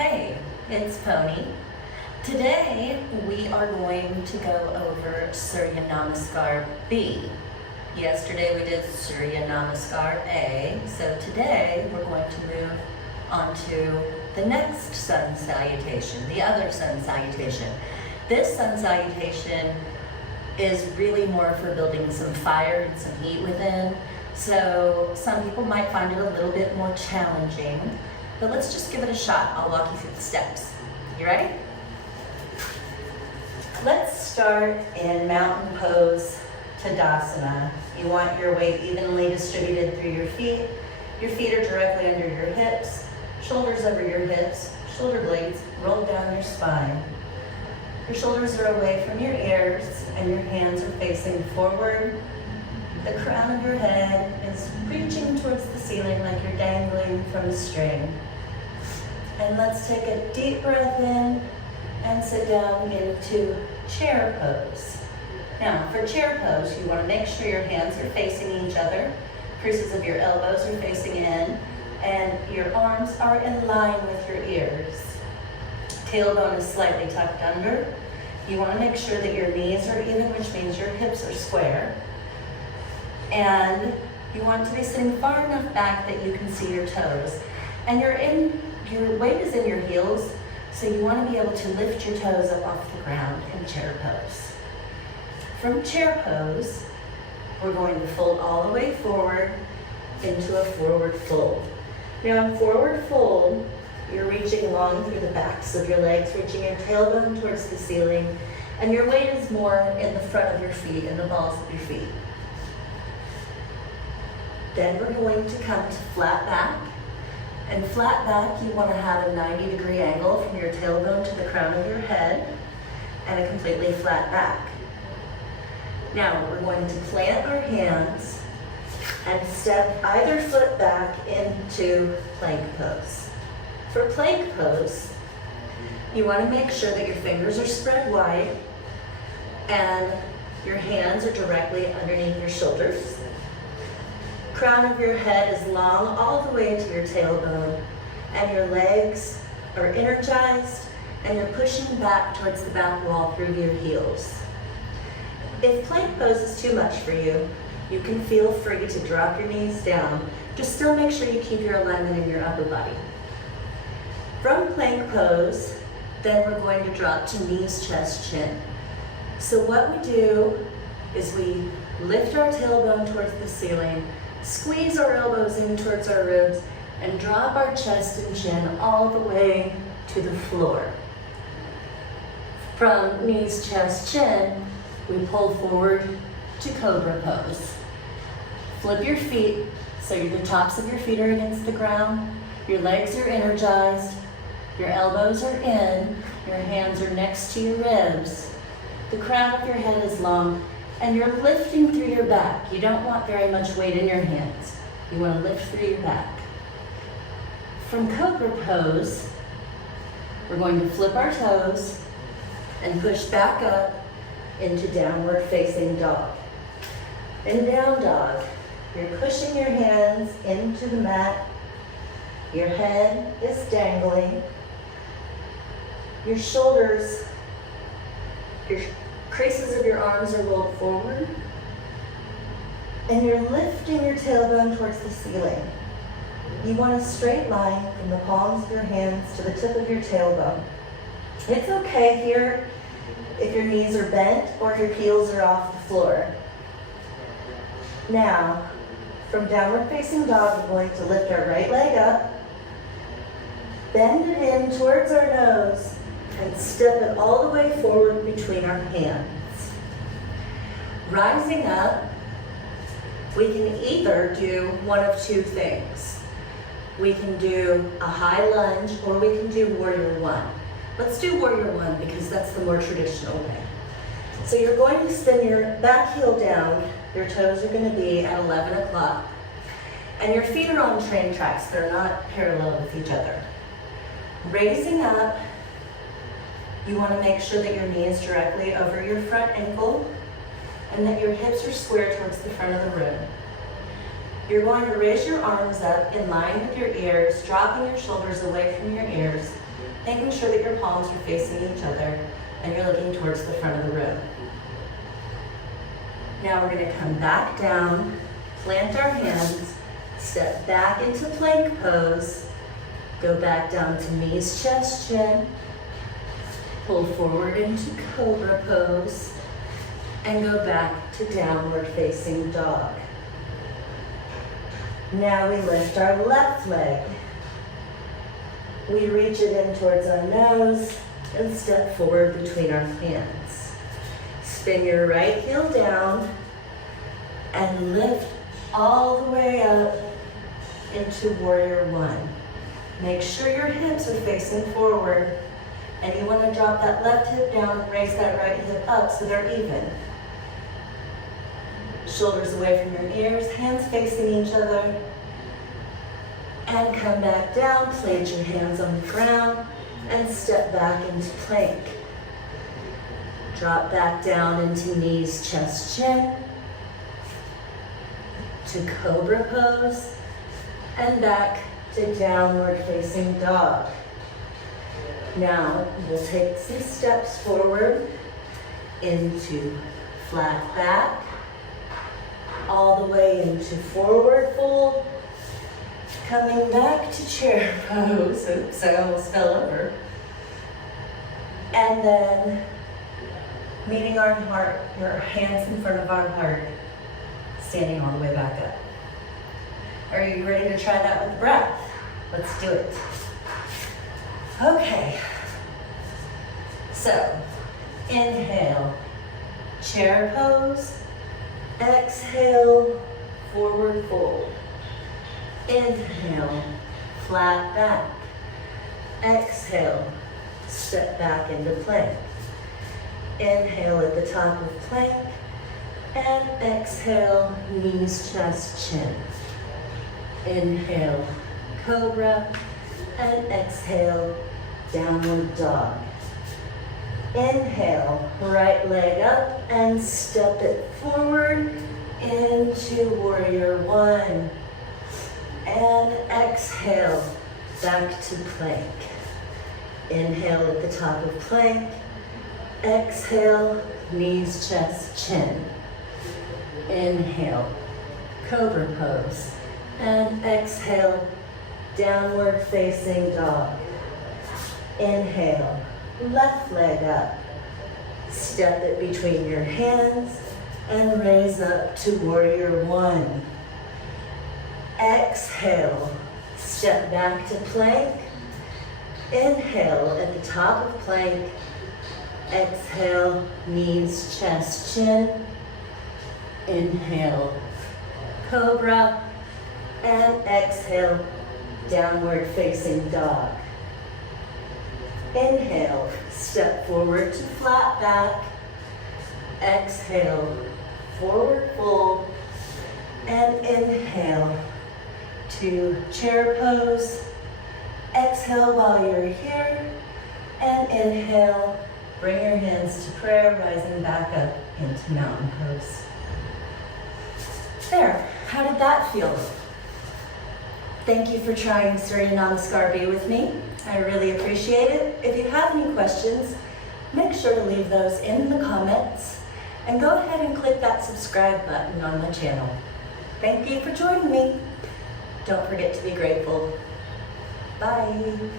Hey, it's Pony. Today we are going to go over Surya Namaskar B. Yesterday we did Surya Namaskar A, so today we're going to move on to the next sun salutation, the other sun salutation. This sun salutation is really more for building some fire and some heat within, so some people might find it a little bit more challenging, but let's just give it a shot. I'll walk you through the steps. You ready? Let's start in mountain pose Tadasana. You want your weight evenly distributed through your feet. Your feet are directly under your hips, shoulders over your hips, shoulder blades roll down your spine. Your shoulders are away from your ears and your hands are facing forward. The crown of your head is reaching towards the ceiling like you're dangling from a string. And let's take a deep breath in and sit down into chair pose. Now, for chair pose, you want to make sure your hands are facing each other, creases of your elbows are facing in, and your arms are in line with your ears. Tailbone is slightly tucked under. You want to make sure that your knees are even, which means your hips are square. And you want to be sitting far enough back that you can see your toes. And your weight is in your heels, so you want to be able to lift your toes up off the ground in chair pose. From chair pose, we're going to fold all the way forward into a forward fold. Now in forward fold, you're reaching long through the backs of your legs, reaching your tailbone towards the ceiling, and your weight is more in the front of your feet, in the balls of your feet. Then we're going to come to flat back. And flat back, you want to have a 90-degree angle from your tailbone to the crown of your head, and a completely flat back. Now we're going to plant our hands and step either foot back into plank pose. For plank pose, you want to make sure that your fingers are spread wide and your hands are directly underneath your shoulders. Crown of your head is long all the way to your tailbone, and your legs are energized and you're pushing back towards the back wall through your heels. If plank pose is too much for you, you can feel free to drop your knees down. Just still make sure you keep your alignment in your upper body. From plank pose, then we're going to drop to knees, chest, chin. So what we do is we lift our tailbone towards the ceiling, squeeze our elbows in towards our ribs, and drop our chest and chin all the way to the floor. From knees, chest, chin, we pull forward to cobra pose. Flip your feet so the tops of your feet are against the ground, your legs are energized, your elbows are in, your hands are next to your ribs, the crown of your head is long, and you're lifting through your back. You don't want very much weight in your hands. You want to lift through your back. From cobra pose, we're going to flip our toes and push back up into downward facing dog. In down dog, you're pushing your hands into the mat. Your head is dangling. Your shoulders, your creases of your arms are rolled forward, and you're lifting your tailbone towards the ceiling. You want a straight line from the palms of your hands to the tip of your tailbone. It's okay here if your knees are bent or your heels are off the floor. Now, from downward facing dog, we're going to lift our right leg up, bend it in towards our nose, and step it all the way forward between our hands. Rising up, we can either do one of two things. We can do a high lunge or we can do warrior one. Let's do warrior one because that's the more traditional way. So you're going to spin your back heel down, your toes are going to be at 11 o'clock, and your feet are on train tracks, they're not parallel with each other. Raising up, you want to make sure that your knee is directly over your front ankle and that your hips are square towards the front of the room. You're going to raise your arms up in line with your ears, dropping your shoulders away from your ears, making sure that your palms are facing each other and you're looking towards the front of the room. Now we're going to come back down, plant our hands, step back into plank pose, go back down to knees, chest, chin, pull forward into cobra pose, and go back to downward facing dog. Now we lift our left leg. We reach it in towards our nose and step forward between our hands. Spin your right heel down and lift all the way up into warrior one. Make sure your hips are facing forward and you want to drop that left hip down and raise that right hip up so they're even. Shoulders away from your ears, hands facing each other. And come back down, plant your hands on the ground and step back into plank. Drop back down into knees, chest, chin, to cobra pose, and back to downward facing dog. Now we'll take some steps forward into flat back, all the way into forward fold, coming back to chair pose. Oops, I almost fell over. And then meeting our heart, our hands in front of our heart, standing all the way back up. Are you ready to try that with breath? Let's do it. Okay. So, inhale, chair pose. Exhale, forward fold. Inhale, flat back. Exhale, step back into plank. Inhale at the top of plank. And exhale, knees, chest, chin. Inhale, cobra. And exhale, downward dog. Inhale, right leg up and step it forward into warrior one. And exhale, back to plank. Inhale at the top of plank. Exhale, knees, chest, chin. Inhale, cobra pose. And exhale, downward facing dog. Inhale, left leg up. Step it between your hands and raise up to warrior one. Exhale, step back to plank. Inhale at the top of plank. Exhale, knees, chest, chin. Inhale, cobra. And exhale, downward facing dog. Inhale, step forward to flat back. Exhale, forward fold. And inhale to chair pose. Exhale while you're here. And inhale, bring your hands to prayer, rising back up into mountain pose. There, how did that feel? Thank you for trying Surya Namaskar B with me. I really appreciate it. If you have any questions, make sure to leave those in the comments and go ahead and click that subscribe button on the channel. Thank you for joining me. Don't forget to be grateful. Bye.